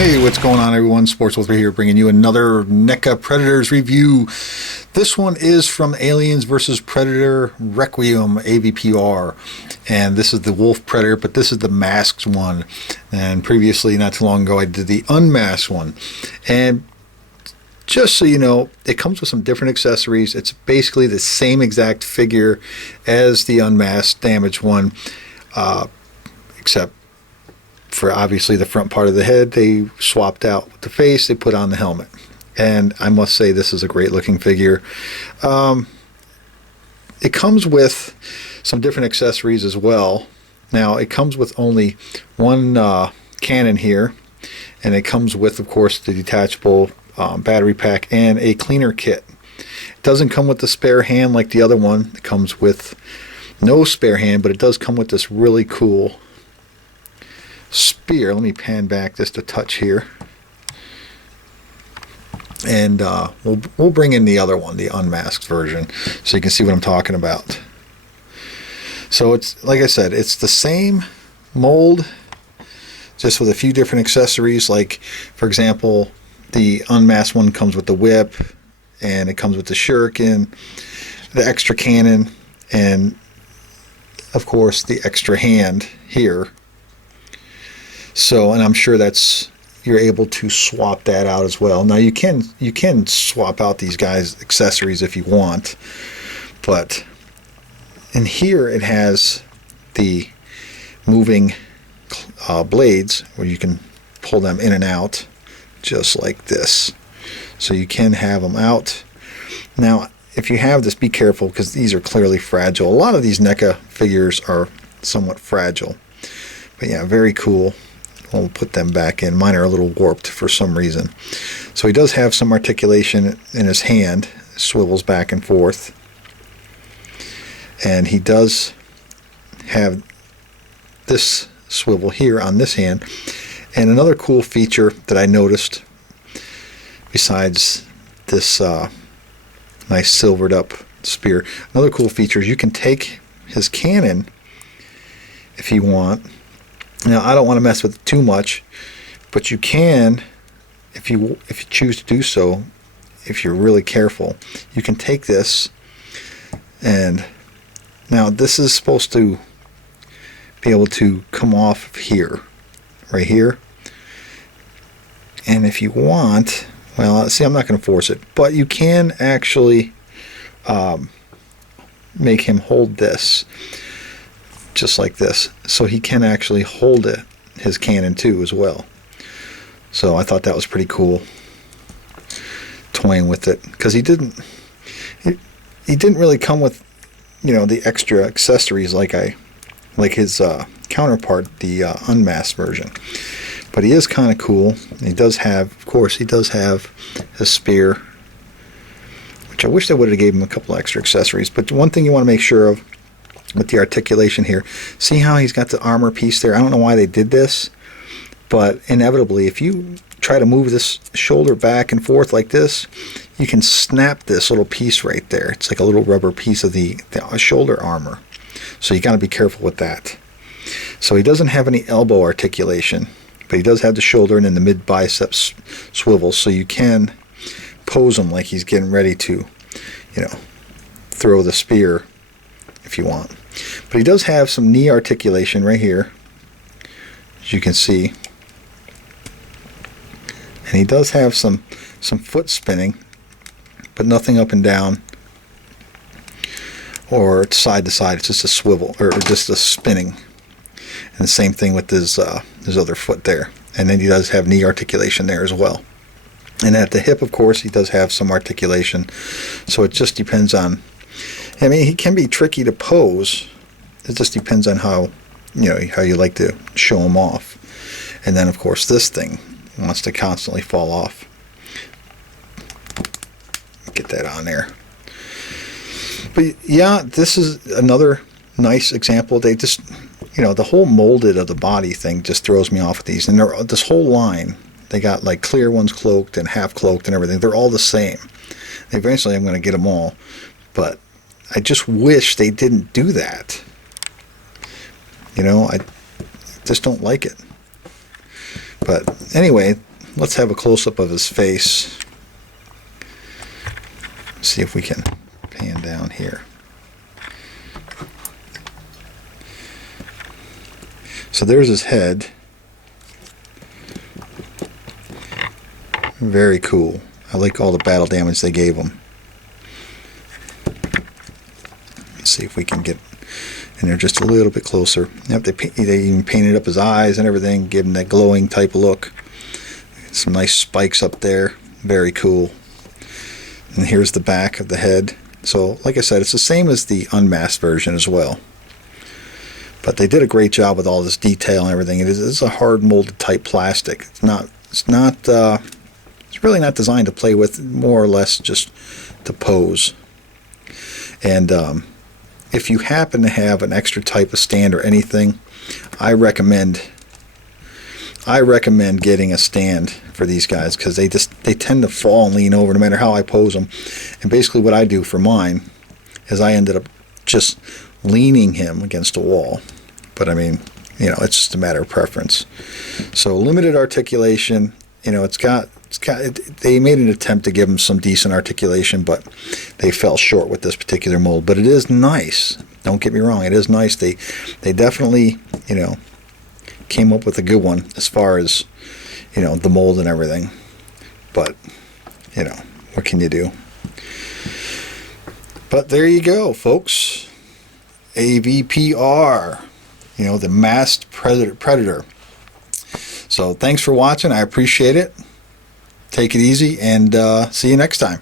Hey, what's going on, everyone? Sportswolf here, bringing you another Neca Predators review. This one is from Aliens vs. Predator Requiem AvPR, and this is the Wolf Predator, but this is the masked one. And previously, not too long ago, I did the unmasked one. And just so you know, it comes with some different accessories. It's basically the same exact figure as the unmasked damaged one, except for obviously the front part of the head, they swapped out with the face, they put on the helmet. And I must say, this is a great looking figure. It comes with some different accessories as well. Now, it comes with only one cannon here, and it comes with, of course, the detachable battery pack and a cleaner kit. It doesn't come with the spare hand like the other one. It comes with no spare hand, but it does come with this really cool spear. Let me pan back just a touch here, and we'll bring in the other one, the unmasked version, so you can see what I'm talking about. So it's, like I said, it's the same mold, just with a few different accessories. Like, for example, the unmasked one comes with the whip, and it comes with the shuriken, the extra cannon, and of course the extra hand here. So, and I'm sure you're able to swap that out as well. Now you can swap out these guys' accessories if you want, but in here it has the moving blades where you can pull them in and out just like this. So you can have them out. Now, if you have this, be careful, because these are clearly fragile. A lot of these NECA figures are somewhat fragile, but yeah, very cool. We'll put them back in. Mine are a little warped for some reason. So he does have some articulation in his hand. Swivels back and forth. And he does have this swivel here on this hand. And another cool feature that I noticed, besides this nice silvered up spear, another cool feature is you can take his cannon if you want. Now, I don't want to mess with it too much, but you can, if you choose to do so, if you're really careful, you can take this, and now this is supposed to be able to come off of here, right here. And if you want, well, see, I'm not going to force it, but you can actually make him hold this, just like this, so he can actually hold it, his cannon too, as well. So I thought that was pretty cool, toying with it, because he didn't really come with, you know, the extra accessories like his counterpart, the unmasked version. But he is kind of cool. He does have, of course, he does have a spear, which I wish they would have gave him a couple extra accessories. But one thing you want to make sure of with the articulation here, see how he's got the armor piece there? I don't know why they did this, but inevitably, if you try to move this shoulder back and forth like this, you can snap this little piece right there. It's like a little rubber piece of the shoulder armor. So you got to be careful with that. So he doesn't have any elbow articulation, but he does have the shoulder and then the mid biceps swivel, so you can pose him like he's getting ready to, you know, throw the spear if you want. But he does have some knee articulation right here, as you can see, and he does have some foot spinning, but nothing up and down or side to side. It's just a swivel, or just a spinning. And the same thing with his other foot there. And then he does have knee articulation there as well. And at the hip, of course, he does have some articulation. So it just depends on, I mean, he can be tricky to pose. It just depends on how you like to show him off. And then, of course, this thing wants to constantly fall off. Get that on there. But yeah, this is another nice example. They just, you know, the whole molded of the body thing just throws me off with these. And this whole line, they got like clear ones cloaked and half cloaked and everything. They're all the same. Eventually, I'm going to get them all, but I just wish they didn't do that. You know, I just don't like it. But anyway, let's have a close-up of his face. See if we can pan down here. So there's his head. Very cool. I like all the battle damage they gave him. Let's see if we can get in there just a little bit closer. Yep, they even painted up his eyes and everything, give him that glowing type look. Some nice spikes up there. Very cool. And here's the back of the head. So, like I said, it's the same as the unmasked version as well. But they did a great job with all this detail and everything. It's a hard molded type plastic. It's really not designed to play with, more or less just to pose. And if you happen to have an extra type of stand or anything, I recommend getting a stand for these guys, because they tend to fall and lean over no matter how I pose them. And basically what I do for mine is I ended up just leaning him against a wall. But I mean, it's just a matter of preference. So limited articulation, they made an attempt to give him some decent articulation, but they fell short with this particular mold. But it is nice. Don't get me wrong, it is nice. They definitely, came up with a good one as far as, the mold and everything. But, what can you do? But there you go, folks. AvPR, the masked predator. So thanks for watching. I appreciate it. Take it easy, and see you next time.